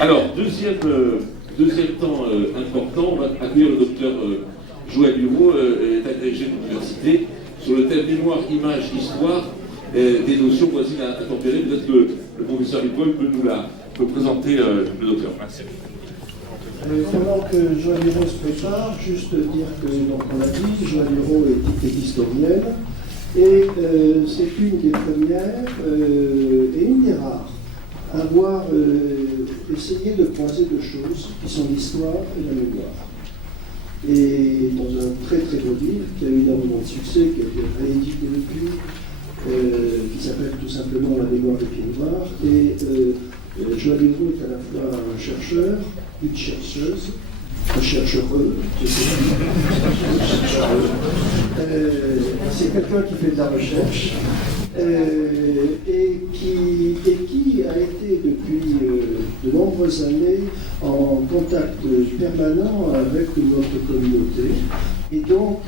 Alors, deuxième temps important, on va accueillir le docteur Joël Hureau, est agrégé de l'université, sur le thème mémoire, image, histoire, des notions voisines à tempérer. Peut-être que le professeur Ripoll peut présenter le docteur. Merci. Pendant que Joël Hureau se prépare, juste dire que, donc on l'a dit, Joël Hureau est historienne, et c'est une des premières et une des rares à avoir essayé de croiser deux choses qui sont l'histoire et la mémoire. Et dans un très très beau livre qui a eu énormément de succès, qui a été réédité depuis, qui s'appelle tout simplement La mémoire des pieds noirs. Et Joël Hureau est à la fois un chercheur, une chercheuse, un chercheureux, c'est quelqu'un qui fait de la recherche et qui a été depuis de nombreuses années en contact permanent avec notre communauté. Et donc,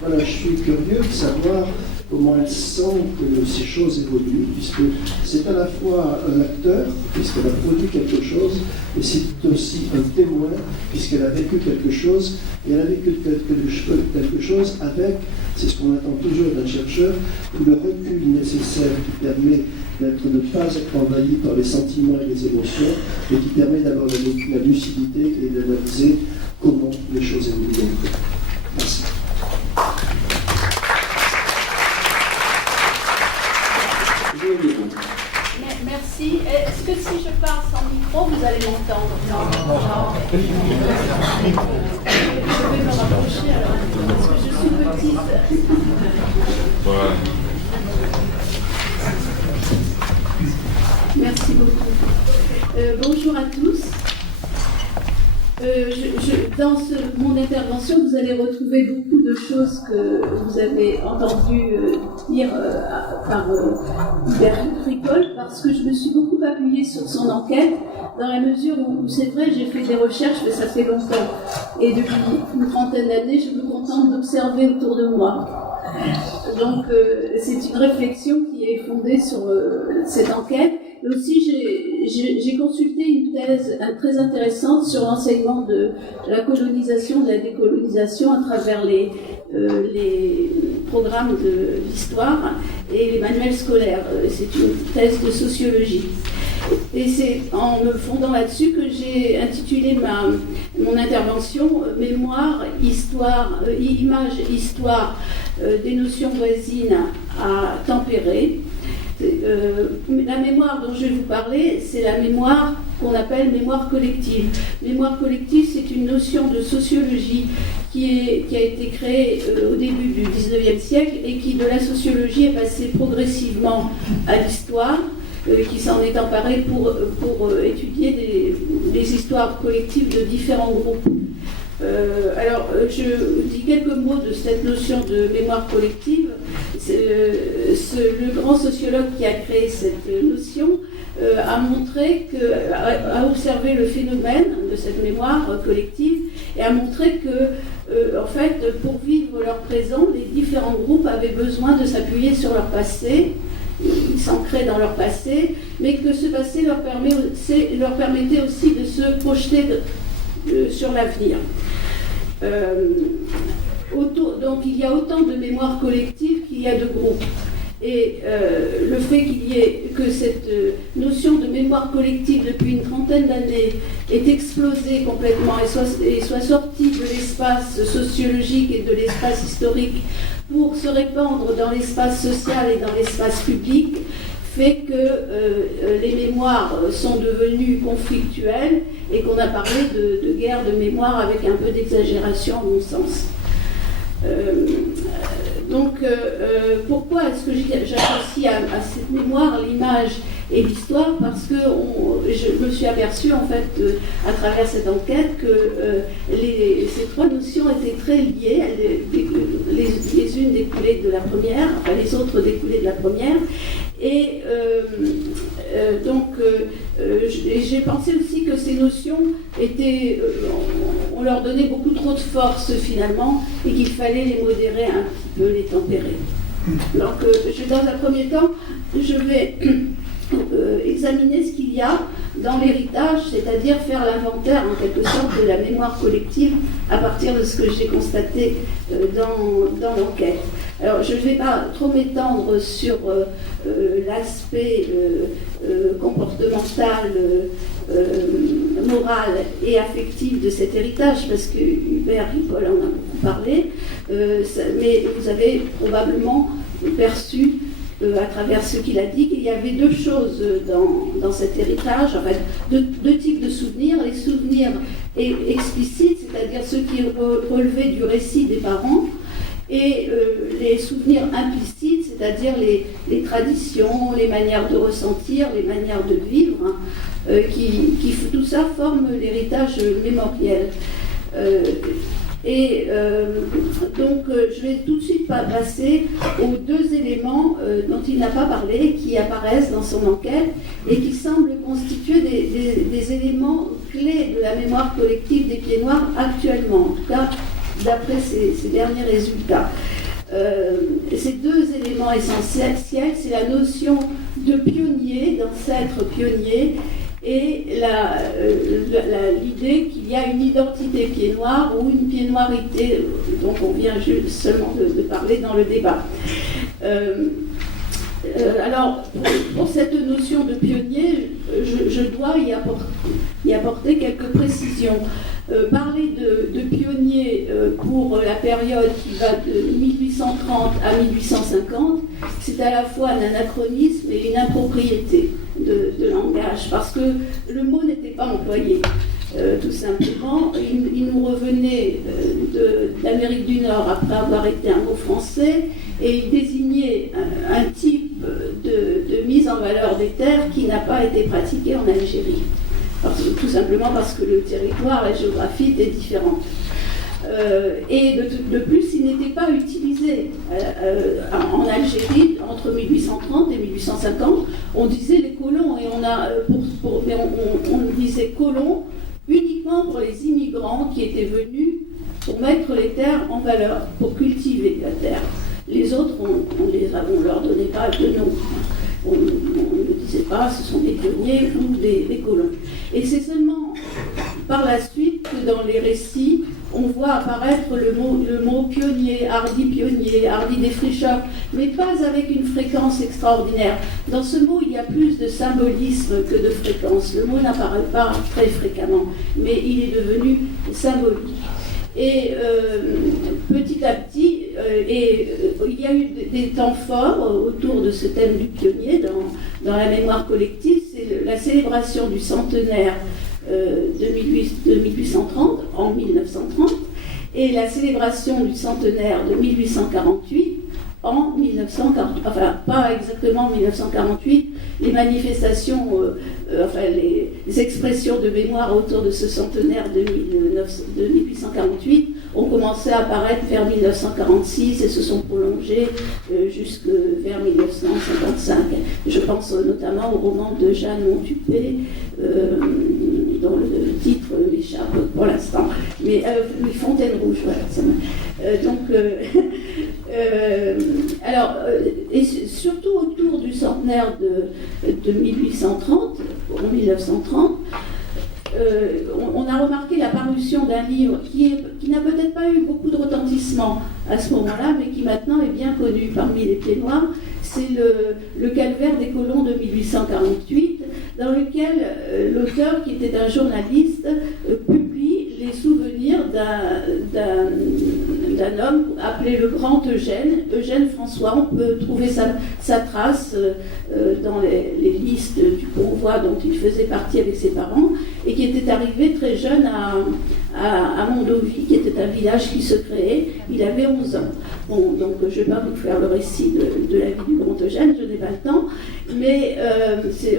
voilà, je suis curieux de savoir comment elle sent que ces choses évoluent, puisque c'est à la fois un acteur, puisqu'elle a produit quelque chose, et c'est aussi un témoin, puisqu'elle a vécu quelque chose, et elle a vécu quelque chose avec, c'est ce qu'on attend toujours d'un chercheur, le recul nécessaire qui permet de ne pas être envahi par les sentiments et les émotions, et qui permet d'avoir la lucidité et d'analyser comment les choses évoluent. Merci. Merci. Est-ce que si je parle sans micro, vous allez m'entendre? Non. Je vais me rapprocher alors, parce que je suis petite. Voilà. Merci beaucoup. Bonjour à tous. Dans mon intervention, vous allez retrouver beaucoup de choses que vous avez entendues dire par Hubert Ripoll, parce que je me suis beaucoup appuyée sur son enquête, dans la mesure où, c'est vrai, j'ai fait des recherches, mais ça fait longtemps. Et depuis une trentaine d'années, je me contente d'observer autour de moi. Donc, c'est une réflexion qui est fondée sur cette enquête. Et aussi, j'ai consulté une thèse très intéressante sur l'enseignement de la colonisation, de la décolonisation à travers les programmes de l'histoire et les manuels scolaires. C'est une thèse de sociologie. Et c'est en me fondant là-dessus que j'ai intitulé mon intervention « Mémoire, histoire, image, histoire des notions voisines à tempérer ». La mémoire dont je vais vous parler, c'est la mémoire qu'on appelle mémoire collective. Mémoire collective, c'est une notion de sociologie qui a été créée au début du XIXe siècle et qui, de la sociologie, est passée progressivement à l'histoire, qui s'en est emparée pour étudier des histoires collectives de différents groupes. Alors, je dis quelques mots de cette notion de mémoire collective. Le grand sociologue qui a créé cette notion a observé le phénomène de cette mémoire collective et a montré que, en fait, pour vivre leur présent, les différents groupes avaient besoin de s'appuyer sur leur passé. Ils s'ancraient dans leur passé, mais que ce passé leur permettait aussi de se projeter sur l'avenir. Donc il y a autant de mémoire collective qu'il y a de groupes. Et le fait que cette notion de mémoire collective depuis une trentaine d'années ait explosé complètement et soit sortie de l'espace sociologique et de l'espace historique pour se répandre dans l'espace social et dans l'espace public, fait que les mémoires sont devenues conflictuelles et qu'on a parlé de guerre de mémoire avec un peu d'exagération à mon sens. Donc, pourquoi est-ce que j'associe à cette mémoire l'image et l'histoire? Parce que je me suis aperçue, en fait, à travers cette enquête, que ces trois notions étaient très liées. Les unes découlaient de la première, enfin les autres découlaient de la première. Et j'ai pensé aussi que ces notions on leur donnait beaucoup trop de force finalement, et qu'il fallait les modérer un petit peu, les tempérer. Donc, dans un premier temps, je vais examiner ce qu'il y a dans l'héritage, c'est-à-dire faire l'inventaire en quelque sorte de la mémoire collective à partir de ce que j'ai constaté dans l'enquête. Alors je ne vais pas trop m'étendre sur l'aspect comportemental, moral et affectif de cet héritage, parce que Hubert Ripoll en a beaucoup parlé, mais vous avez probablement perçu à travers ce qu'il a dit, qu'il y avait deux choses dans cet héritage, en fait, deux types de souvenirs, les souvenirs explicites, c'est-à-dire ceux qui relevaient du récit des parents, et les souvenirs implicites, c'est-à-dire les traditions, les manières de ressentir, les manières de vivre, tout ça forme l'héritage mémoriel. Donc, je vais tout de suite passer aux deux éléments dont il n'a pas parlé, qui apparaissent dans son enquête et qui semblent constituer des éléments clés de la mémoire collective des Pieds Noirs actuellement, en tout cas d'après ces derniers résultats. Ces deux éléments essentiels, c'est la notion de pionnier, d'ancêtre pionnier, et l'idée qu'il y a une identité pied noir ou une pied-noirité dont on vient juste seulement de parler dans le débat. Alors, pour cette notion de pionnier, je dois y apporter quelques précisions. Parler de pionnier pour la période qui va de 1830 à 1850, c'est à la fois un anachronisme et une impropriété de langage, parce que le mot n'était pas employé. Tout simplement, il nous revenait d'Amérique du Nord après avoir été un mot français, et il désignait un type de mise en valeur des terres qui n'a pas été pratiqué en Algérie. Tout simplement parce que le territoire, la géographie étaient différentes. Et de plus, il n'était pas utilisé en Algérie entre 1830 et 1850. On disait les colons, et on disait colons uniquement pour les immigrants qui étaient venus pour mettre les terres en valeur, pour cultiver la terre. Les autres, on leur donnait pas de nom. On ne disait pas ce sont des pionniers ou des colons. Et c'est seulement par la suite que dans les récits, on voit apparaître le mot pionnier, hardi défricheur, mais pas avec une fréquence extraordinaire. Dans ce mot, il y a plus de symbolisme que de fréquence. Le mot n'apparaît pas très fréquemment, mais il est devenu symbolique. Et petit à petit, il y a eu des temps forts autour de ce thème du pionnier dans la mémoire collective. C'est la célébration du centenaire de 1830 en 1930 et la célébration du centenaire de 1848 en 1948, enfin pas exactement 1948, les manifestations, les expressions de mémoire autour de ce centenaire de 1848 ont commencé à apparaître vers 1946 et se sont prolongées jusque vers 1955. Je pense notamment au roman de Jeanne Montupet, dont le titre m'échappe pour l'instant, mais Fontaine Rouge, voilà. Et surtout autour du centenaire de 1830, en 1930, on a remarqué la parution d'un livre qui n'a peut-être pas eu beaucoup de retentissement à ce moment-là, mais qui maintenant est bien connu parmi les Pieds Noirs. C'est le Calvaire des colons de 1848, dans lequel l'auteur, qui était un journaliste, publie les souvenirs d'un homme appelé le Grand Eugène François. On peut trouver sa trace dans les listes du convoi dont il faisait partie avec ses parents, et qui était arrivé très jeune à Mondovì, qui était un village qui se créait. Il avait 11 ans. Bon, donc je ne vais pas vous faire le récit de la vie du Grand Eugène, je n'ai pas le temps, mais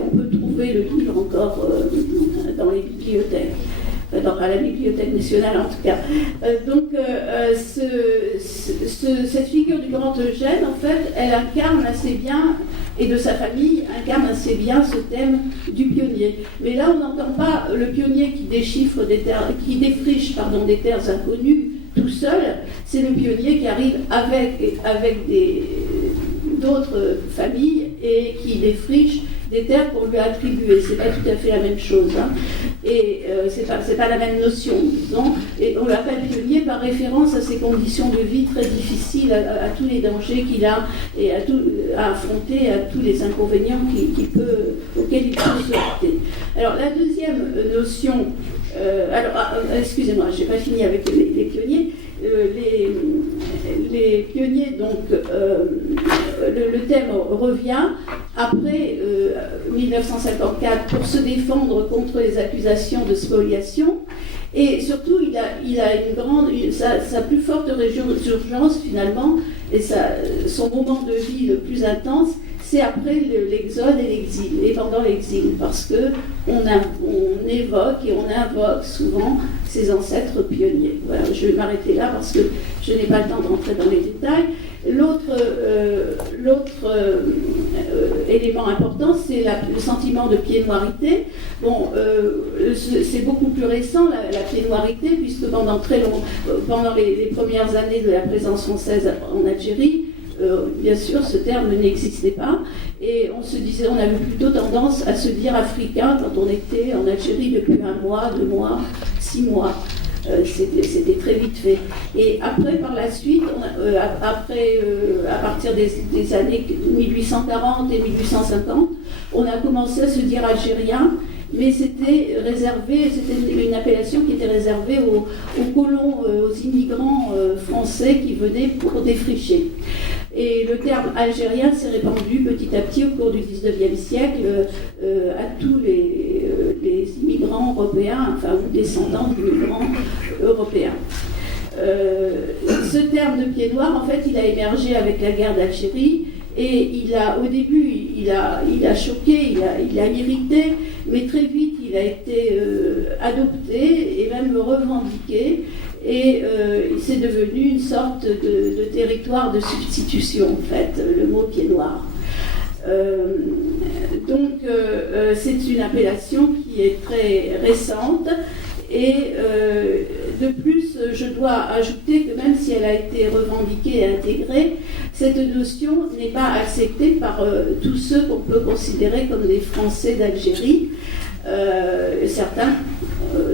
on peut trouver le livre encore dans les bibliothèques. À la Bibliothèque nationale en tout cas. Cette figure du Grand Eugène, en fait, elle incarne assez bien, et de sa famille, incarne assez bien ce thème du pionnier. Mais là, on n'entend pas le pionnier qui défriche des terres inconnues tout seul. C'est le pionnier qui arrive avec d'autres familles et qui défriche des terres qu'on lui a attribuées. C'est pas tout à fait la même chose. Hein. Et c'est pas la même notion, disons. Et on l'appelle pionnier par référence à ses conditions de vie très difficiles, à tous les dangers qu'il a et à affronter, à tous les inconvénients auxquels il peut se heurter. Alors la deuxième notion, excusez-moi, je n'ai pas fini avec les pionniers. Les pionniers, donc, le thème revient après 1954 pour se défendre contre les accusations de spoliation. Et surtout, il a sa plus forte résurgence finalement, et son moment de vie le plus intense, c'est après l'exode et l'exil, et pendant l'exil, parce qu'on évoque et on invoque souvent ses ancêtres pionniers. Voilà, je vais m'arrêter là parce que je n'ai pas le temps de rentrer dans les détails. L'autre élément important, c'est le sentiment de pied-noirité. Bon, c'est beaucoup plus récent, la pied-noirité, puisque pendant les premières années de la présence française en Algérie, bien sûr, ce terme n'existait pas, et on avait plutôt tendance à se dire africain quand on était en Algérie depuis 1 mois, 2 mois, 6 mois. C'était très vite fait. Et après, par la suite, à partir des années 1840 et 1850, on a commencé à se dire algérien, mais c'était une appellation qui était réservée aux colons, aux immigrants français qui venaient pour défricher. Et le terme algérien s'est répandu petit à petit au cours du XIXe siècle à tous les immigrants européens, enfin, ou descendants d'immigrants européens. Ce terme de pied noir, en fait, il a émergé avec la guerre d'Algérie. Et au début, il a choqué, il a irrité, mais très vite, il a été adopté et même revendiqué. Et c'est devenu une sorte de territoire de substitution, en fait, le mot pied noir. Donc, c'est une appellation qui est très récente. Et de plus, je dois ajouter que même si elle a été revendiquée et intégrée, cette notion n'est pas acceptée par tous ceux qu'on peut considérer comme des Français d'Algérie. Certains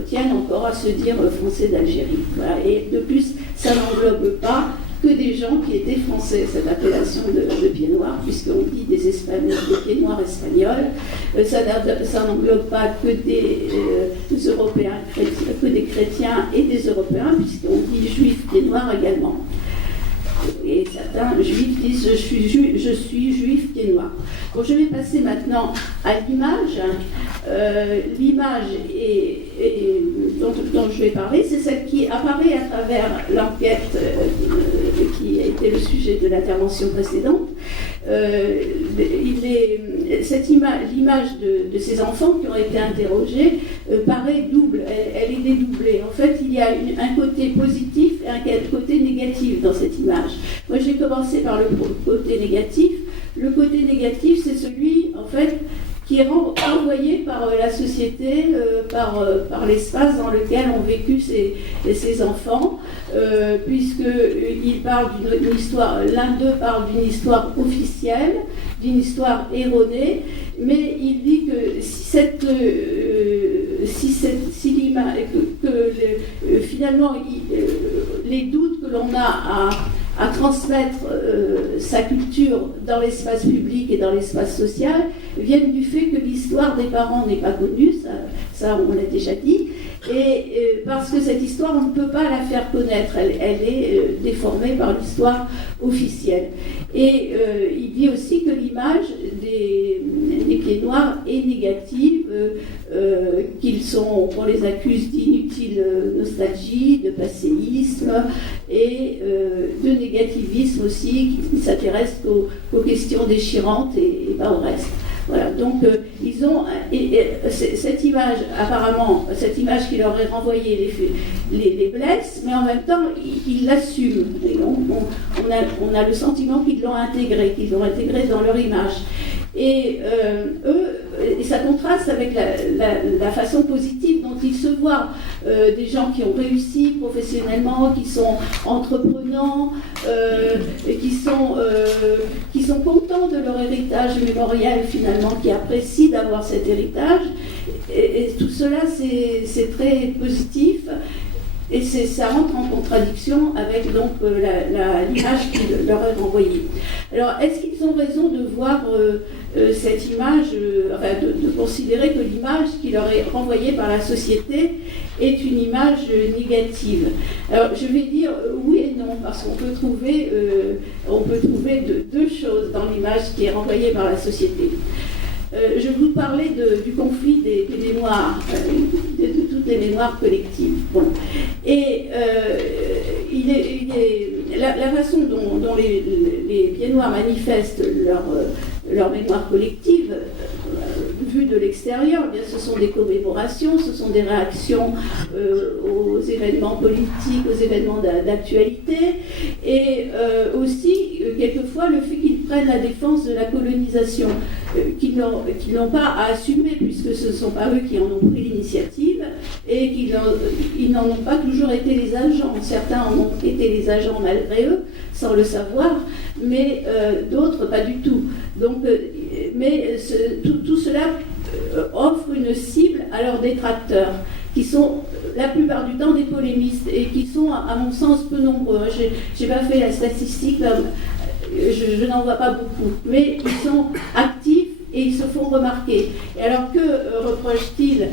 tiennent encore à se dire Français d'Algérie. Voilà. Et de plus, ça n'englobe pas que des gens qui étaient français, cette appellation de pied noir, puisqu'on dit des Espagnols, des pieds noirs espagnols. Ça n'englobe pas que des Européens, que des chrétiens et des Européens, puisqu'on dit juifs pieds noirs également. Et certains juifs disent je suis juif pied noir. Bon, je vais passer maintenant à l'image. L'image dont je vais parler, c'est celle qui apparaît à travers l'enquête qui a été le sujet de l'intervention précédente. L'image de ces enfants qui ont été interrogés paraît double, elle est dédoublée. En fait, il y a un côté positif et un côté négatif dans cette image. Moi, j'ai commencé par le côté négatif. Le côté négatif, c'est celui, en fait, qui est renvoyé par la société, par l'espace dans lequel ont vécu ces enfants, puisqu'ils parlent d'une histoire, l'un d'eux parle d'une histoire officielle, d'une histoire erronée, mais il dit que finalement les doutes que l'on a à transmettre sa culture dans l'espace public et dans l'espace social viennent du fait que l'histoire des parents n'est pas connue, ça on l'a déjà dit, et parce que cette histoire, on ne peut pas la faire connaître, elle est déformée par l'histoire officielle. Et il dit aussi que l'image des pieds noirs est négative, qu'on les accuse d'inutile nostalgie, de passéisme et de négativisme aussi, qui ne s'intéresse qu'aux questions déchirantes et pas au reste. Voilà, donc ils ont cette image, apparemment, cette image qui leur est renvoyée les blesse, mais en même temps ils l'assument. On a le sentiment qu'ils l'ont intégré dans leur image. Et et ça contraste avec la façon positive dont ils se voient. Des gens qui ont réussi professionnellement, qui sont entreprenants, et qui sont contents de leur héritage mémorial finalement, qui apprécient d'avoir cet héritage. Et tout cela, c'est très positif. Et ça rentre en contradiction avec donc l'image qui leur est renvoyée. Alors, est-ce qu'ils ont raison de voir cette image, enfin de considérer que l'image qui leur est renvoyée par la société est une image négative? Alors, je vais dire oui et non, parce qu'on peut trouver deux choses dans l'image qui est renvoyée par la société. Je vais vous parler du conflit des mémoires, de toutes les mémoires collectives. Bon. Et la façon dont les pieds noirs manifestent leur mémoire collective, vue de l'extérieur, eh bien, ce sont des commémorations, ce sont des réactions aux événements politiques, aux événements d'actualité, et aussi, quelquefois, le fait qu'ils prennent la défense de la colonisation, qu'ils n'ont pas à assumer, puisque ce ne sont pas eux qui en ont pris l'initiative, et qu'ils n'en ont pas toujours été les agents. Certains en ont été les agents malgré eux, sans le savoir, mais d'autres pas du tout. Donc, tout cela offre une cible à leurs détracteurs, qui sont la plupart du temps des polémistes, et qui sont, à mon sens, peu nombreux. Je n'ai pas fait la statistique, je n'en vois pas beaucoup, mais ils sont actifs et ils se font remarquer. Et alors que reprochent-ils,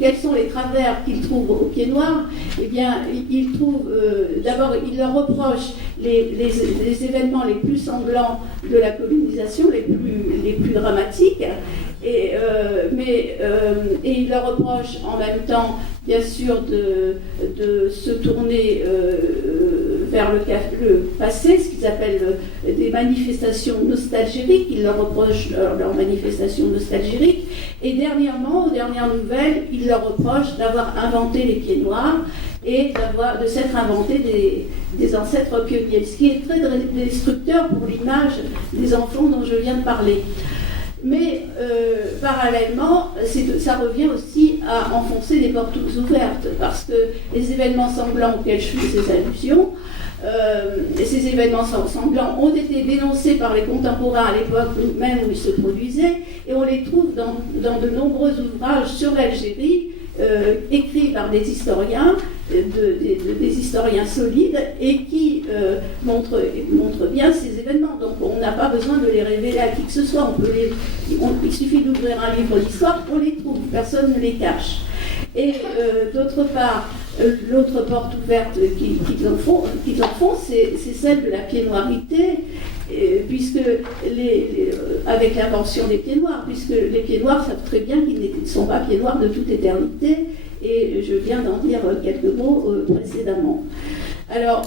quels sont les travers qu'ils trouvent aux pieds noirs? Eh bien, ils trouvent, d'abord, ils leur reprochent les événements les plus sanglants de la colonisation, les plus dramatiques, et ils leur reprochent en même temps, bien sûr, de se tourner vers le passé, ce qu'ils appellent des manifestations nostalgiques. Ils leur reprochent leurs manifestations nostalgiques. Et dernièrement, aux dernières nouvelles, ils leur reprochent d'avoir inventé les pieds noirs et de s'être inventé des ancêtres pionniers, ce qui est très destructeur pour l'image des enfants dont je viens de parler. Mais parallèlement, ça revient aussi à enfoncer des portes ouvertes, parce que les événements sanglants auxquels je fais ces allusions, ces événements sanglants ont été dénoncés par les contemporains à l'époque même où ils se produisaient, et on les trouve dans de nombreux ouvrages sur l'Algérie, écrits par des historiens, des historiens solides, et qui montrent bien ces événements. Donc on n'a pas besoin de les révéler à qui que ce soit. Il suffit d'ouvrir un livre d'histoire, on les trouve, personne ne les cache. Et d'autre part, l'autre porte ouverte qu'ils en font, c'est celle de la pieds-noirité, puisque avec l'invention des pieds noirs, puisque les pieds noirs savent très bien qu'ils ne sont pas pieds noirs de toute éternité, et je viens d'en dire quelques mots précédemment. Alors,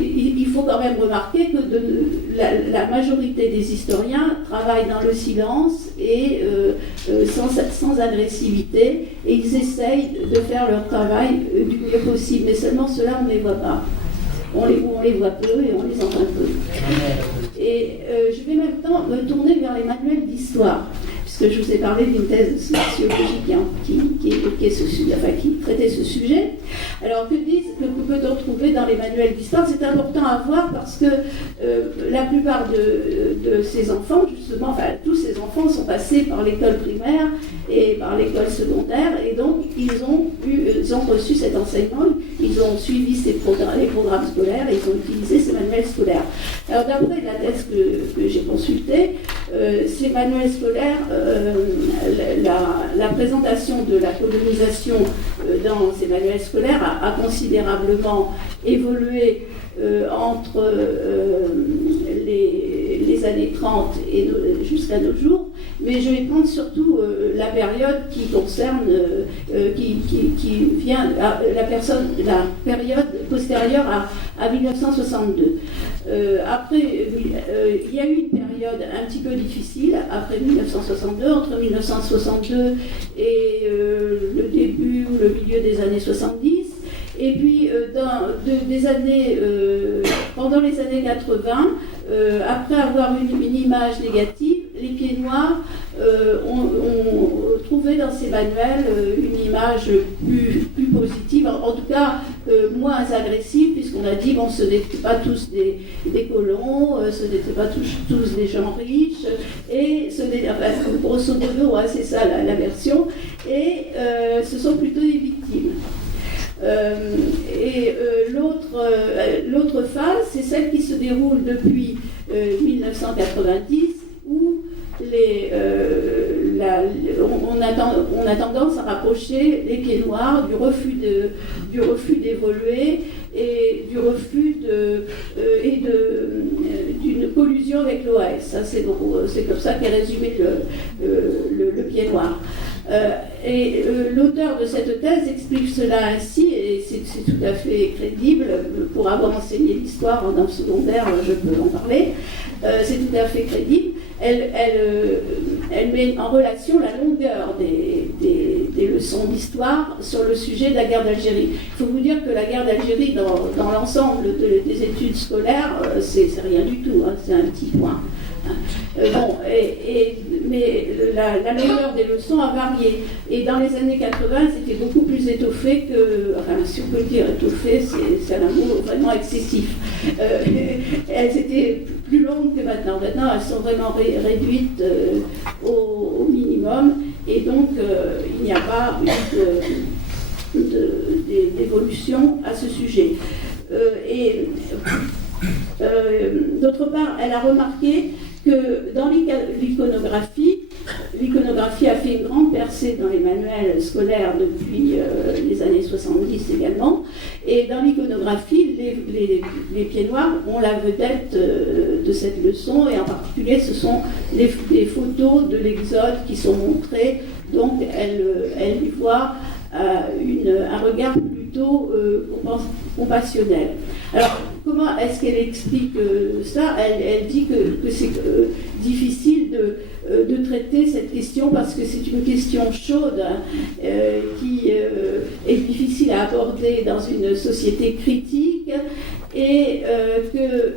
il faut quand même remarquer que la majorité des historiens travaillent dans le silence et sans agressivité, et ils essayent de faire leur travail du mieux possible, mais seulement cela, on ne les voit pas. On les voit peu et on les entend peu. Et je vais maintenant me tourner vers les manuels d'histoire, puisque je vous ai parlé d'une thèse de sociologie qui traitait ce sujet. Alors, que peut-on trouver dans les manuels d'histoire? C'est important à voir parce que la plupart de ces enfants, justement, tous ces enfants sont passés par l'école primaire et par l'école secondaire, et donc ils ont reçu cet enseignement, ils ont suivi les programmes scolaires, et ils ont utilisé ces manuels scolaires. Alors, d'après la thèse que j'ai consultée, ces manuels scolaires, la présentation de la colonisation dans ces manuels scolaires a considérablement évolué entre les années 30 et jusqu'à nos jours, mais je vais prendre surtout la période qui concerne, qui vient, la période postérieure à 1962. Après, il y a eu une période un petit peu difficile après 1962, entre 1962 et le début ou le milieu des années 70. Et puis, des années pendant les années 80, après avoir une image négative, les Pieds Noirs ont trouvé dans ces manuels une image plus positive, en tout cas moins agressive, puisqu'on a dit bon, ce n'étaient pas tous des colons, ce n'étaient pas tous des gens riches, et grosso modo, c'est ça la version, et ce sont plutôt des victimes. L'autre phase, c'est celle qui se déroule depuis 1990, où on a tendance à rapprocher les Pieds Noirs du refus d'évoluer et du refus d'une collusion avec l'OAS. C'est comme ça qu'est résumé le Pied Noir. L'auteur de cette thèse explique cela ainsi, et c'est tout à fait crédible. Pour avoir enseigné l'histoire dans le secondaire, je peux en parler. C'est tout à fait crédible. Elle met en relation la longueur des leçons d'histoire sur le sujet de la guerre d'Algérie. Il faut vous dire que la guerre d'Algérie, dans l'ensemble des études scolaires, c'est rien du tout, c'est un petit point. Mais la longueur des leçons a varié. Et dans les années 80, c'était beaucoup plus étoffé si on peut le dire étoffé, c'est un mot vraiment excessif. Elles étaient plus longues que maintenant. Maintenant, elles sont vraiment réduites au minimum. Et donc, il n'y a pas d'évolution à ce sujet. D'autre part, elle a remarqué que dans l'iconographie a fait une grande percée dans les manuels scolaires depuis les années 70 également, et dans l'iconographie, les Pieds Noirs ont la vedette de cette leçon, et en particulier ce sont les photos de l'Exode qui sont montrées, donc elle y voit un regard plutôt compassionnel. Alors, comment est-ce qu'elle explique ça ? Elle dit que c'est difficile de traiter cette question parce que c'est une question chaude qui est difficile à aborder dans une société critique et que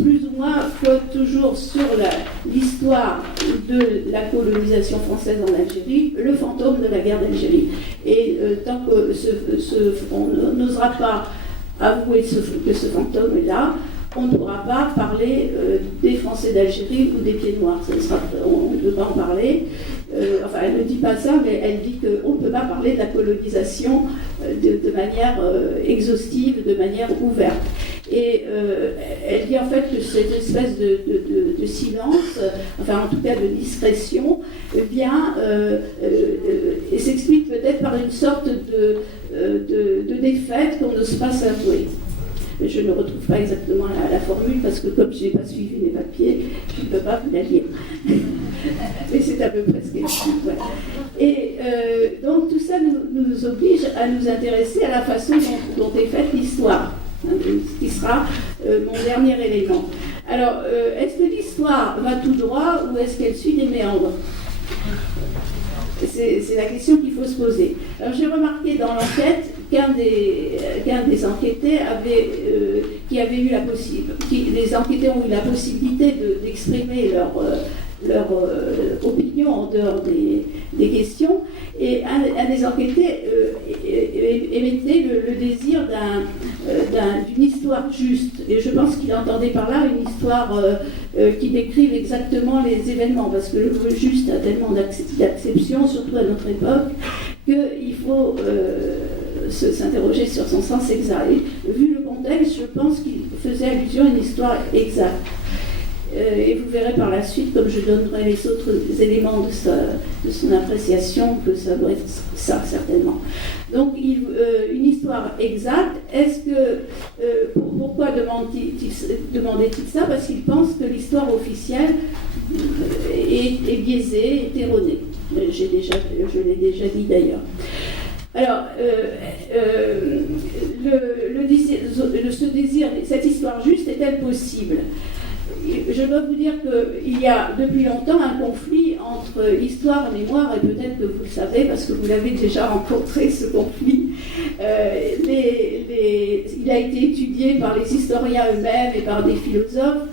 plus ou moins flotte toujours sur l'histoire de la colonisation française en Algérie, le fantôme de la guerre d'Algérie. Et tant qu'on n'osera pas avouer que ce fantôme est là, on ne pourra pas parler des Français d'Algérie ou des Pieds Noirs. On ne peut pas en parler. Elle ne dit pas ça, mais elle dit qu'on ne peut pas parler de la colonisation de manière exhaustive, de manière ouverte. Et elle dit en fait que cette espèce de silence, en tout cas de discrétion, s'explique peut-être par une sorte de défaite qu'on n'ose pas s'avouer. Je ne retrouve pas exactement la formule parce que comme je n'ai pas suivi mes papiers, je ne peux pas vous la lire. Mais c'est à peu près ce qu'elle dit. Voilà. Et donc tout ça nous oblige à nous intéresser à la façon dont est faite l'histoire, ce qui sera mon dernier élément. Alors, est-ce que l'histoire va tout droit ou est-ce qu'elle suit des méandres ? C'est la question qu'il faut se poser. Alors j'ai remarqué dans l'enquête qu'un des enquêtés les enquêtés ont eu la possibilité d'exprimer leur opinion en dehors des questions, et un des enquêtés émettait le désir d'une histoire juste, et je pense qu'il entendait par là une histoire qui décrive exactement les événements, parce que le mot juste a tellement d'acception, surtout à notre époque, qu'il faut s'interroger sur son sens exact. Et vu le contexte, je pense qu'il faisait allusion à une histoire exacte. Et vous verrez par la suite, comme je donnerai les autres éléments de son appréciation, que ça doit être ça, certainement. Donc, une histoire exacte, pourquoi demandait-il ça ? Parce qu'il pense que l'histoire officielle est biaisée, est erronée. Je l'ai déjà dit d'ailleurs. Alors, ce désir, cette histoire juste est-elle possible ? je dois vous dire qu'il y a depuis longtemps un conflit entre histoire et mémoire, et peut-être que vous le savez parce que vous l'avez déjà rencontré, ce conflit. Il a été étudié par les historiens eux-mêmes et par des philosophes.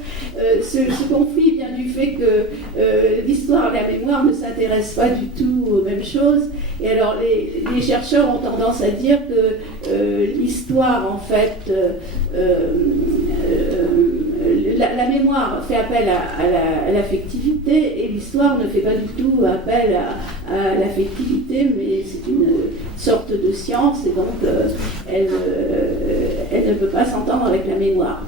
Ce conflit vient du fait que l'histoire et la mémoire ne s'intéressent pas du tout aux mêmes choses. Et alors les chercheurs ont tendance à dire que l'histoire, en fait, la mémoire fait appel à l'affectivité, et l'histoire ne fait pas du tout appel à l'affectivité, mais c'est une sorte de science, et donc elle ne peut pas s'entendre avec la mémoire.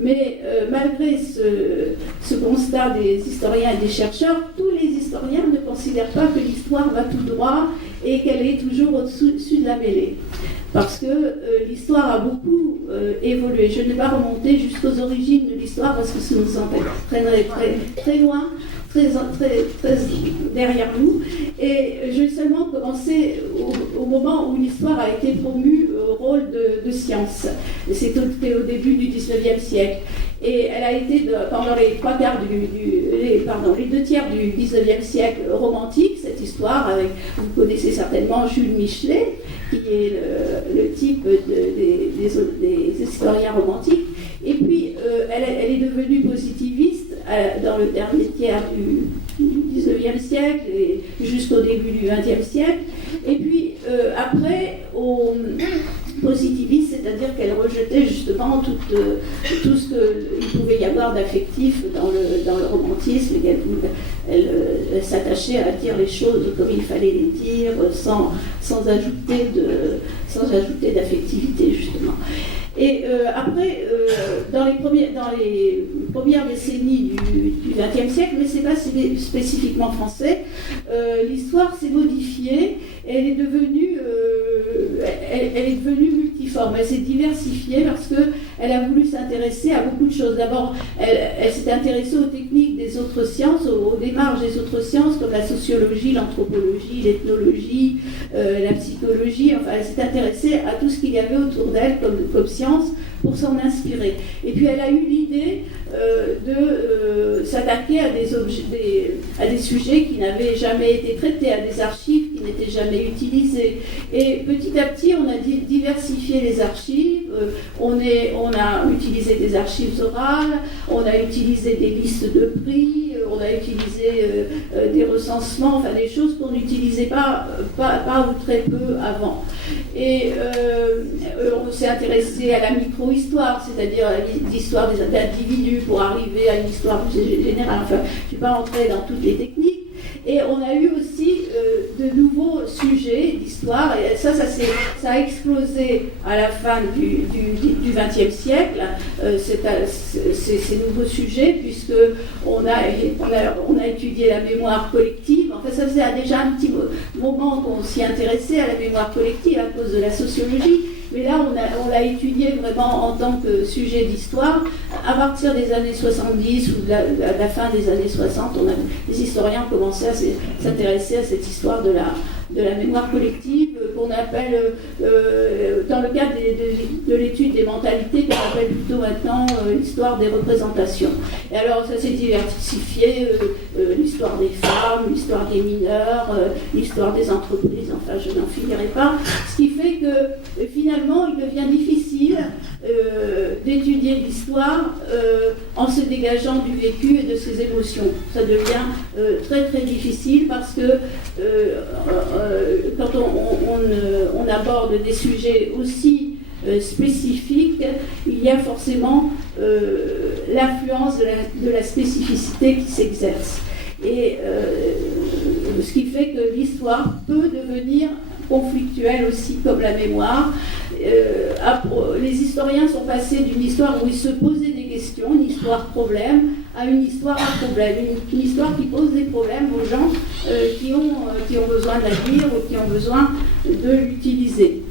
Mais malgré ce constat des historiens et des chercheurs, tous les historiens ne considèrent pas que l'histoire va tout droit et qu'elle est toujours au-dessus de la mêlée. Parce que l'histoire a beaucoup évolué. Je ne vais pas remonter jusqu'aux origines de l'histoire parce que ça nous entraînerait très loin, très derrière nous. Et je vais seulement commencer au moment où l'histoire a été promue au rôle de science. C'était au début du XIXe siècle. Et elle a été, pendant les deux tiers du XIXe siècle, romantique, cette histoire, avec, vous connaissez certainement Jules Michelet, qui est le type des historiens romantiques. Et puis, elle est devenue positiviste dans le dernier tiers du XIXe siècle et jusqu'au début du XXe siècle. Et puis, après, au positiviste, c'est-à-dire qu'elle rejetait justement tout ce qu'il pouvait y avoir d'affectif dans le romantisme, et qu'elle s'attachait à dire les choses comme il fallait les dire, sans ajouter d'affectivité, justement. Et après, dans les premières décennies du XXe siècle, mais ce n'est pas spécifiquement français, l'histoire s'est modifiée, elle est devenue multiforme, elle s'est diversifiée parce qu'elle a voulu s'intéresser à beaucoup de choses. D'abord, elle s'est intéressée aux techniques des autres sciences, aux démarches des autres sciences comme la sociologie, l'anthropologie, l'ethnologie, la psychologie. Enfin, elle s'est intéressée à tout ce qu'il y avait autour d'elle comme science pour s'en inspirer. Et puis elle a eu l'idée de s'attaquer à des sujets qui n'avaient jamais été traités, à des archives qui n'étaient jamais utilisées. Et petit à petit, on a diversifié les archives, on a utilisé des archives orales, on a utilisé des listes de prix, on a utilisé des recensements, enfin des choses qu'on n'utilisait pas ou très peu avant. Et on s'est intéressé à la micro-histoire, c'est-à-dire à l'histoire des individus pour arriver à une histoire plus générale. Enfin, je ne vais pas entrer dans toutes les techniques. Et on a eu aussi de nouveaux sujets d'histoire, et ça a explosé à la fin du XXe siècle, ces nouveaux sujets, puisqu'on a étudié la mémoire collective. Enfin, ça faisait déjà un petit moment qu'on s'y intéressait à la mémoire collective à cause de la sociologie. Mais là, on l'a étudié vraiment en tant que sujet d'histoire. À partir des années 70 ou de la fin des années 60, les historiens ont commencé à s'intéresser à cette histoire de la mémoire collective qu'on appelle, dans le cadre de l'étude des mentalités, qu'on appelle plutôt maintenant l'histoire des représentations. Et alors, ça s'est diversifié, l'histoire des femmes, l'histoire des mineurs, l'histoire des entreprises, enfin, je n'en finirai pas. Ce qui fait que, finalement, il devient difficile d'étudier l'histoire en se dégageant du vécu et de ses émotions. Ça devient très très difficile parce que quand on aborde des sujets aussi spécifiques, il y a forcément l'influence de la spécificité qui s'exerce. Et ce qui fait que l'histoire peut devenir conflictuelle aussi comme la mémoire. Les historiens sont passés d'une histoire où ils se posaient des questions, une histoire problème, à une histoire à problème, une histoire qui pose des problèmes aux gens qui ont besoin de la lire ou qui ont besoin de l'utiliser.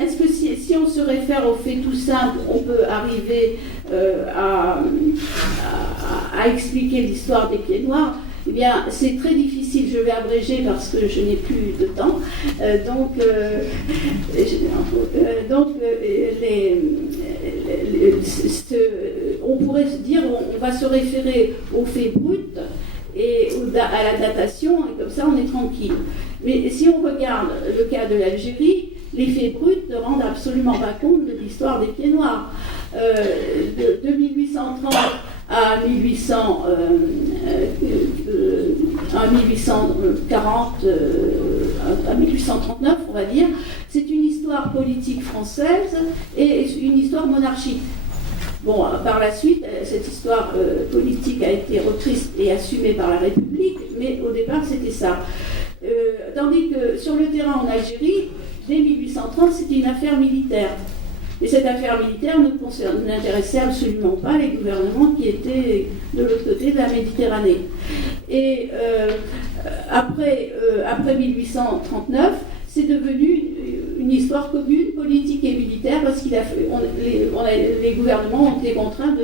Est-ce que si on se réfère aux faits tout simples, on peut arriver à expliquer l'histoire des pieds noirs? Eh bien, c'est très difficile, je vais abréger parce que je n'ai plus de temps. On pourrait se dire, on va se référer aux faits bruts et à la datation, et comme ça on est tranquille. Mais si on regarde le cas de l'Algérie, les faits bruts ne rendent absolument pas compte de l'histoire des Pieds Noirs. De 1830 à 1840, à 1839, on va dire, c'est une histoire politique française et une histoire monarchique. Bon, par la suite, cette histoire politique a été reprise et assumée par la République, mais au départ, c'était ça. Tandis que sur le terrain en Algérie, dès 1830, c'était une affaire militaire. Et cette affaire militaire n'intéressait absolument pas les gouvernements qui étaient de l'autre côté de la Méditerranée. Et après 1839, c'est devenu une histoire commune, politique et militaire, parce que les gouvernements ont été contraints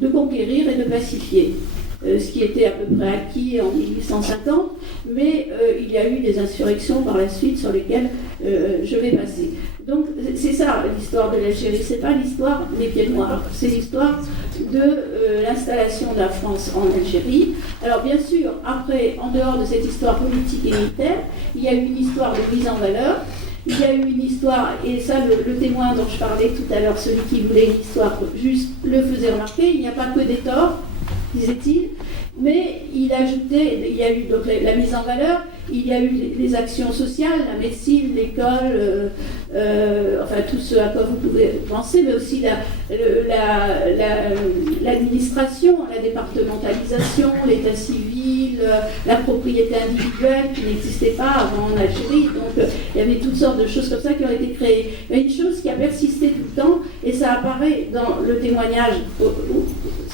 de conquérir et de pacifier. Ce qui était à peu près acquis en 1850, mais il y a eu des insurrections par la suite sur lesquelles je vais passer. Donc c'est ça l'histoire de l'Algérie, c'est pas l'histoire des Pieds Noirs, c'est l'histoire de l'installation de la France en Algérie. Alors bien sûr, après, en dehors de cette histoire politique et militaire, il y a eu une histoire de mise en valeur. Il y a eu une histoire, et ça le témoin dont je parlais tout à l'heure, celui qui voulait une histoire juste, le faisait remarquer, il n'y a pas que des torts, disait-il, mais il ajoutait, il y a eu donc la mise en valeur, il y a eu les actions sociales, la médecine, l'école, enfin tout ce à quoi vous pouvez penser, mais aussi l'administration, la départementalisation, l'état civil, la propriété individuelle qui n'existait pas avant en Algérie, donc il y avait toutes sortes de choses comme ça qui ont été créées. Mais une chose qui a persisté tout le temps, et ça apparaît dans le témoignage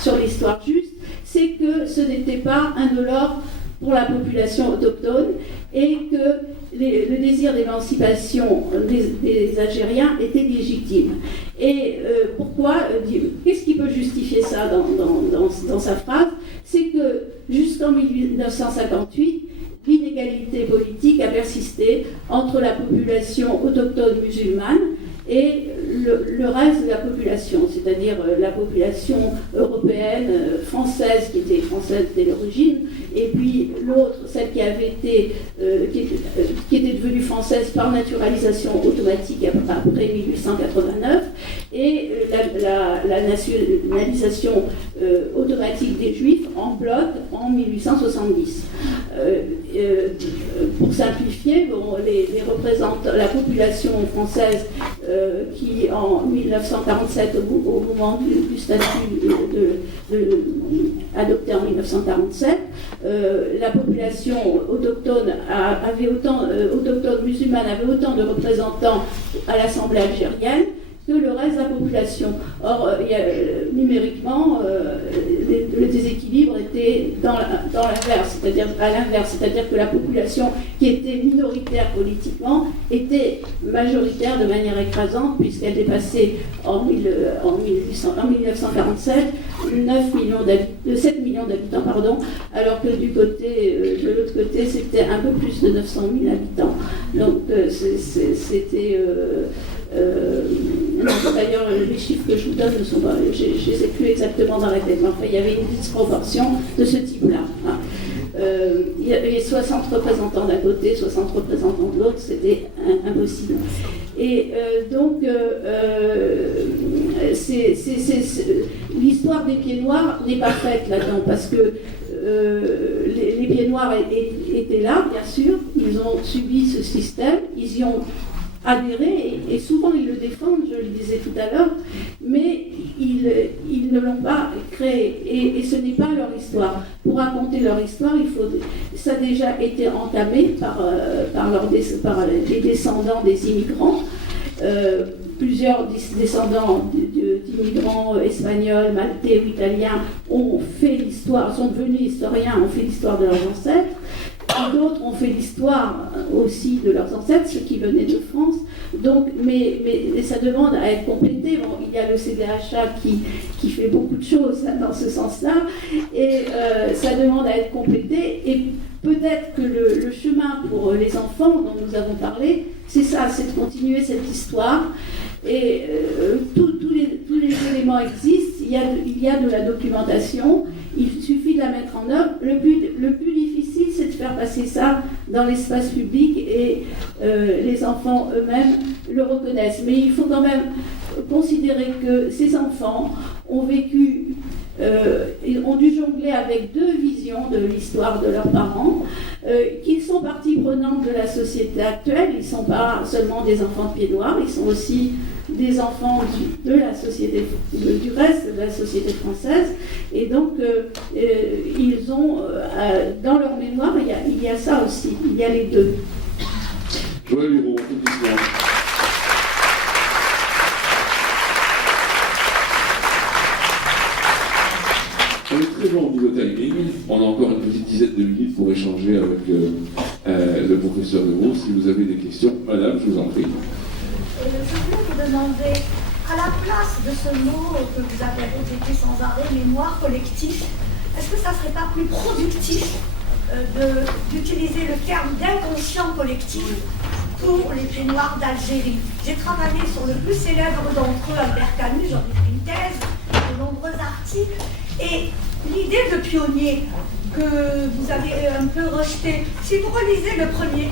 sur l'histoire juste, c'est que ce n'était pas indolore pour la population autochtone et que le désir d'émancipation des Algériens était légitime. Et pourquoi qu'est-ce qui peut justifier ça dans sa phrase? C'est que jusqu'en 1958, l'inégalité politique a persisté entre la population autochtone musulmane et le reste de la population, c'est-à-dire la population européenne, française, qui était française dès l'origine, et puis l'autre, celle qui avait été, qui était devenue française par naturalisation automatique après 1889, et la nationalisation automatique des Juifs en bloc en 1870. Pour simplifier, bon, les représentants, la population française qui en 1947, au moment du statut adopté en 1947, la population autochtone autochtone musulmane avait autant de représentants à l'Assemblée algérienne que le reste de la population. Or, numériquement, le déséquilibre était dans l'inverse, c'est-à-dire à l'inverse, c'est-à-dire que la population qui était minoritaire politiquement était majoritaire de manière écrasante, puisqu'elle dépassait en 1947 7 millions d'habitants, alors que de l'autre côté, c'était un peu plus de 900 000 habitants. Donc, c'était... d'ailleurs, les chiffres que je vous donne ne sont pas, je ne les ai plus exactement dans la tête, mais enfin, il y avait une disproportion de ce type-là. Il y avait 60 représentants d'un côté, 60 représentants de l'autre, c'était impossible. Et donc, l'histoire des Pieds Noirs n'est pas faite là-dedans, parce que les Pieds Noirs étaient là, bien sûr, ils ont subi ce système, ils y ont adhéré, et souvent ils le défendent, je le disais tout à l'heure, mais ils ne l'ont pas créé, et ce n'est pas leur histoire. Pour raconter leur histoire, ça a déjà été entamé par les descendants des immigrants. Plusieurs descendants d'immigrants espagnols, maltais ou italiens ont fait l'histoire, sont devenus historiens, ont fait l'histoire de leurs ancêtres. D'autres ont fait l'histoire aussi de leurs ancêtres, ceux qui venaient de France. Donc, mais ça demande à être complété. Bon, il y a le CDHA qui fait beaucoup de choses dans ce sens-là, et ça demande à être complété. Et peut-être que le chemin pour les enfants dont nous avons parlé, c'est ça, c'est de continuer cette histoire. Et tous les éléments existent, il y a de la documentation, il suffit de la mettre en œuvre. Le plus difficile, c'est de faire passer ça dans l'espace public et les enfants eux-mêmes le reconnaissent. Mais il faut quand même considérer que ces enfants ont vécu, ont dû jongler avec deux visions de l'histoire de leurs parents, qu'ils sont partie prenante de la société actuelle. Ils ne sont pas seulement des enfants de pieds noirs, ils sont aussi des enfants de la société, du reste de la société française. Et donc, ils ont, dans leur mémoire, il y a ça aussi, il y a les deux. Joël Hureau, applaudissements. On est très bon au niveau timing. On a encore une petite dizaine de minutes pour échanger avec le professeur Hureau. Si vous avez des questions, madame, je vous en prie. Je voulais vous demander, à la place de ce mot que vous avez répété sans arrêt, mémoire collective, est-ce que ça ne serait pas plus productif d'utiliser le terme d'inconscient collectif pour les Pieds Noirs d'Algérie? J'ai travaillé sur le plus célèbre d'entre eux, Albert Camus, j'en ai fait une thèse, de nombreux articles, et l'idée de pionnier que vous avez un peu rejetée, si vous relisez le premier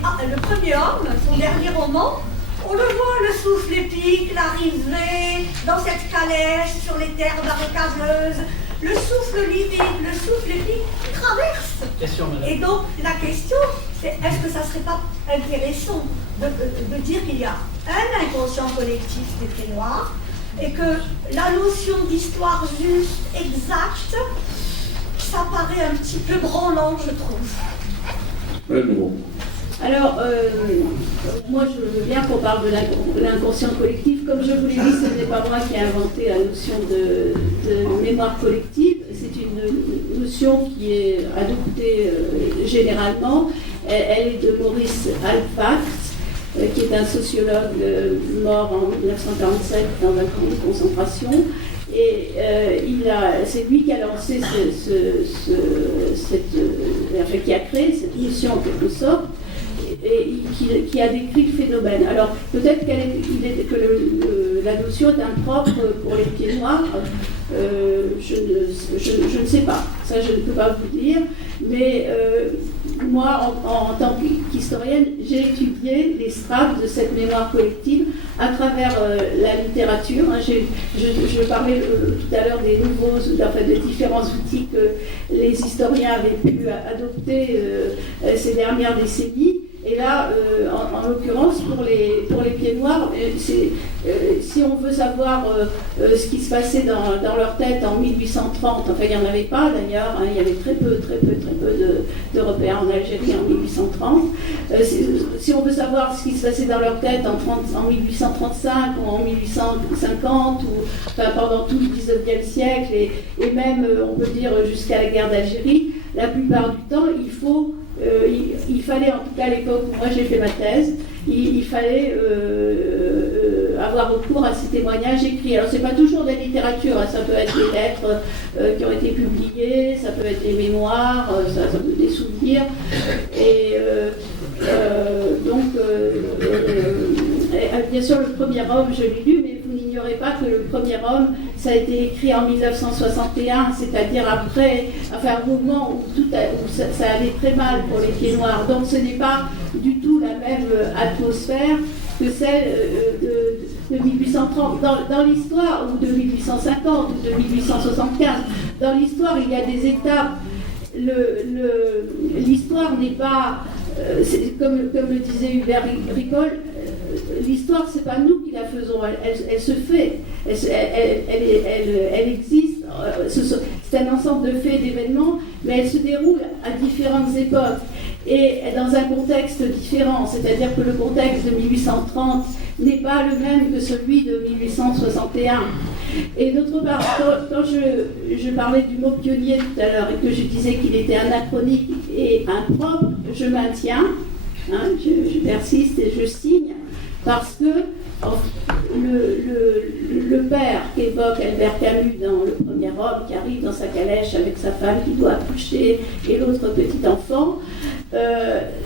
homme, son dernier roman, on le voit, le souffle épique, l'arrivée dans cette calèche sur les terres marécageuses, le souffle lyrique, le souffle épique qui traverse. Question, madame. Et donc la question, c'est est-ce que ça ne serait pas intéressant de dire qu'il y a un inconscient collectif des Pieds Noirs et que la notion d'histoire juste, exacte, ça paraît un petit peu branlant, je trouve. Madame Hureau. Alors, moi je veux bien qu'on parle de l'inconscient collectif. Comme je vous l'ai dit, ce n'est pas moi qui ai inventé la notion de mémoire collective. C'est une notion qui est adoptée généralement. Elle est de Maurice Alpbach, qui est un sociologue mort en 1947 dans un camp de concentration. Et c'est lui qui a lancé qui a créé cette notion en quelque sorte, et qui a décrit le phénomène. Alors peut-être que la notion est impropre pour les Pieds Noirs, je ne sais pas, ça je ne peux pas vous dire, mais moi en tant qu'historienne, j'ai étudié les strates de cette mémoire collective à travers la littérature. Je parlais tout à l'heure des différents outils que les historiens avaient pu adopter ces dernières décennies. Et là, en l'occurrence, pour les Pieds Noirs, si on veut savoir ce qui se passait dans leur tête en 1830, enfin il n'y en avait pas d'ailleurs, il y avait très peu d'Européens en Algérie en 1830. Si on veut savoir ce qui se passait dans leur tête en 1835 ou en 1850, ou enfin, pendant tout le 19e siècle, et même, on peut dire, jusqu'à la guerre d'Algérie, la plupart du temps, il fallait, en tout cas à l'époque où moi j'ai fait ma thèse, il fallait avoir recours à ces témoignages écrits. Alors c'est pas toujours de la littérature, hein, ça peut être des lettres qui ont été publiées, ça peut être des mémoires, ça peut être des souvenirs. Et bien sûr le premier homme, je l'ai lu, mais vous n'ignorez pas que le premier homme, ça a été écrit en 1961, c'est-à-dire après, enfin un mouvement où ça allait très mal pour les Pieds Noirs. Donc ce n'est pas du tout la même atmosphère que celle de 1830. Dans l'histoire, ou de 1850, ou de 1875, dans l'histoire, il y a des étapes. L'histoire n'est pas, comme le disait Hubert Ricol, l'histoire, c'est pas nous qui la faisons, elle se fait, elle existe, c'est un ensemble de faits, d'événements, mais elle se déroule à différentes époques et dans un contexte différent, c'est-à-dire que le contexte de 1830 n'est pas le même que celui de 1861. Et d'autre part, quand je parlais du mot pionnier tout à l'heure et que je disais qu'il était anachronique et impropre, je maintiens, je persiste et je signe, parce que le père qu'évoque Albert Camus dans Le Premier Homme, qui arrive dans sa calèche avec sa femme qui doit accoucher et l'autre petit enfant,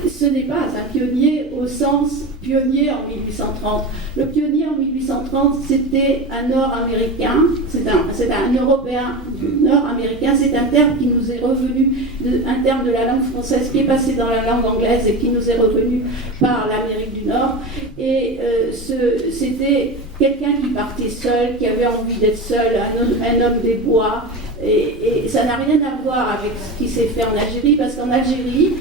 ce n'est pas un pionnier au sens pionnier en 1830. Le pionnier en 1830, c'était un Nord-Américain, c'est un Européen Nord-Américain, c'est un terme qui nous est revenu, un terme de la langue française qui est passé dans la langue anglaise et qui nous est revenu par l'Amérique du Nord. Et c'était quelqu'un qui partait seul, qui avait envie d'être seul, un homme des bois. Et ça n'a rien à voir avec ce qui s'est fait en Algérie, parce qu'en Algérie,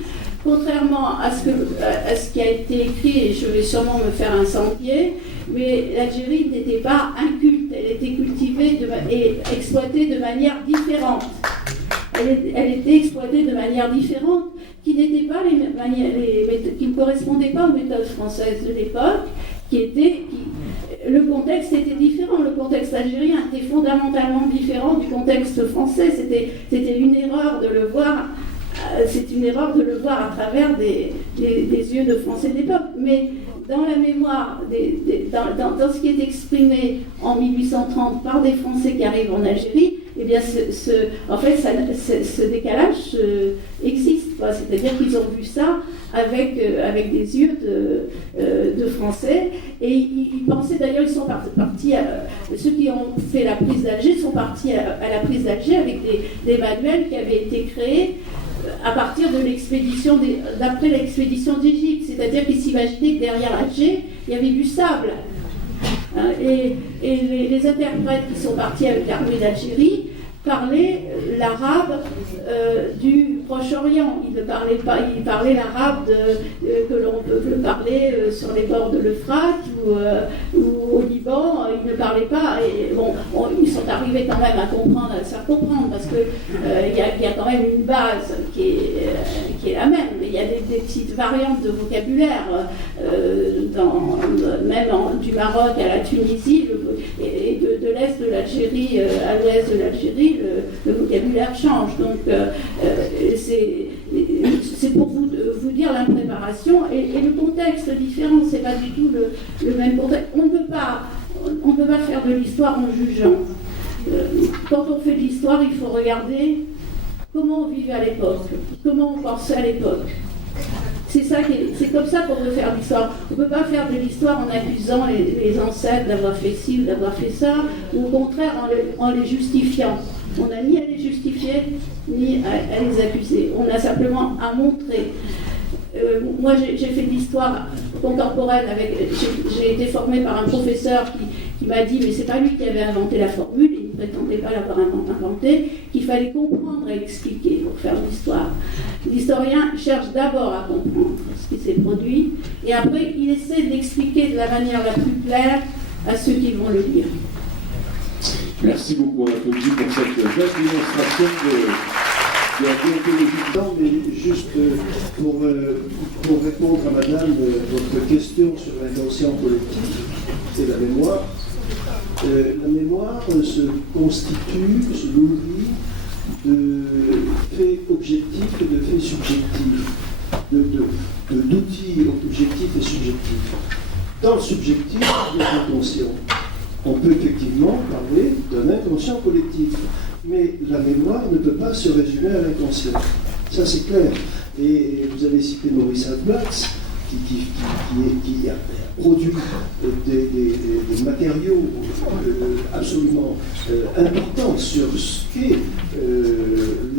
contrairement à ce qui a été écrit, et je vais sûrement me faire incendier, mais l'Algérie n'était pas un culte, elle était cultivée et exploitée de manière différente. Elle était exploitée de manière différente, qui ne correspondaient pas aux méthodes françaises de l'époque, le contexte était différent. Le contexte algérien était fondamentalement différent du contexte français. C'était une erreur de le voir. C'est une erreur de le voir à travers des yeux de Français d'époque. Mais dans la mémoire, dans ce qui est exprimé en 1830 par des Français qui arrivent en Algérie, eh bien, ce décalage existe. C'est-à-dire qu'ils ont vu ça avec des yeux de Français. Et ils pensaient, d'ailleurs, ils sont partis, ceux qui ont fait la prise d'Alger sont partis à la prise d'Alger avec des manuels qui avaient été créés à partir de d'après l'expédition d'Égypte, c'est-à-dire qu'ils s'imaginaient que derrière Alger, il y avait du sable. Et les interprètes qui sont partis avec l'armée d'Algérie parlaient l'arabe du Proche-Orient. Ils parlaient l'arabe que l'on peut parler sur les bords de l'Euphrate ou au Liban. Ils ne parlaient pas. Et bon, ils sont arrivés quand même à se faire comprendre, parce que il y a quand même une base qui est la même. Il y a des petites variantes de vocabulaire, même du Maroc à la Tunisie et de l'est de l'Algérie à l'ouest de l'Algérie, le vocabulaire change. Donc c'est pour vous dire l'impréparation et le contexte différent. C'est pas du tout le même contexte. On ne peut pas faire de l'histoire en jugeant. Quand on fait de l'histoire, il faut regarder comment on vivait à l'époque, comment on pensait à l'époque. C'est comme ça qu'on veut faire l'histoire. On ne peut pas faire de l'histoire en accusant les ancêtres d'avoir fait ci ou d'avoir fait ça, ou au contraire en les justifiant. On n'a ni à les justifier, ni à les accuser. On a simplement à montrer. Moi, j'ai fait de l'histoire contemporaine. J'ai été formée par un professeur qui m'a dit, mais c'est pas lui qui avait inventé la formule, il ne prétendait pas l'avoir inventée, qu'il fallait comprendre et expliquer pour faire de l'histoire. L'historien cherche d'abord à comprendre ce qui s'est produit, et après il essaie d'expliquer de la manière la plus claire à ceux qui vont le lire. Merci beaucoup, on applaudit pour cette belle démonstration de la déontologie. Non, mais juste pour répondre à madame, votre question sur l'inconscient collectif et la mémoire se constitue, se nourrit de faits objectifs et de faits subjectifs, d'outils objectifs et subjectifs. Dans le subjectif, il y a l'inconscient. On peut effectivement parler d'un inconscient collectif, mais la mémoire ne peut pas se résumer à l'inconscient. Ça, c'est clair. Et vous avez cité Maurice Halbwachs, qui a produit des matériaux absolument importants sur ce qu'est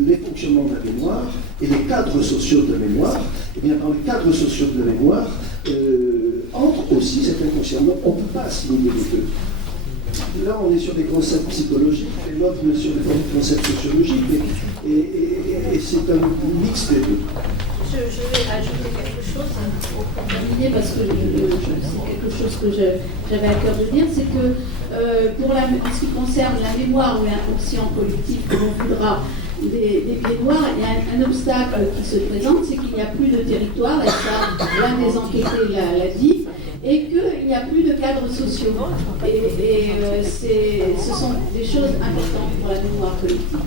les fonctionnements de la mémoire et les cadres sociaux de la mémoire. Et bien, dans les cadres sociaux de la mémoire, entre aussi cet inconscient. Donc, on ne peut pas assimiler les deux. Là, on est sur des concepts psychologiques, et l'autre sur des concepts sociologiques, et c'est un mix des deux. Je vais ajouter quelque chose pour terminer, parce que c'est quelque chose que j'avais à cœur de dire, c'est que pour ce qui concerne la mémoire ou l'inconscient collectif, que l'on voudra des mémoires, il y a un obstacle qui se présente, c'est qu'il n'y a plus de territoire, et ça, l'un des enquêtés l'a dit, et qu'il n'y a plus de cadres sociaux. Et ce sont des choses importantes pour la mémoire collective.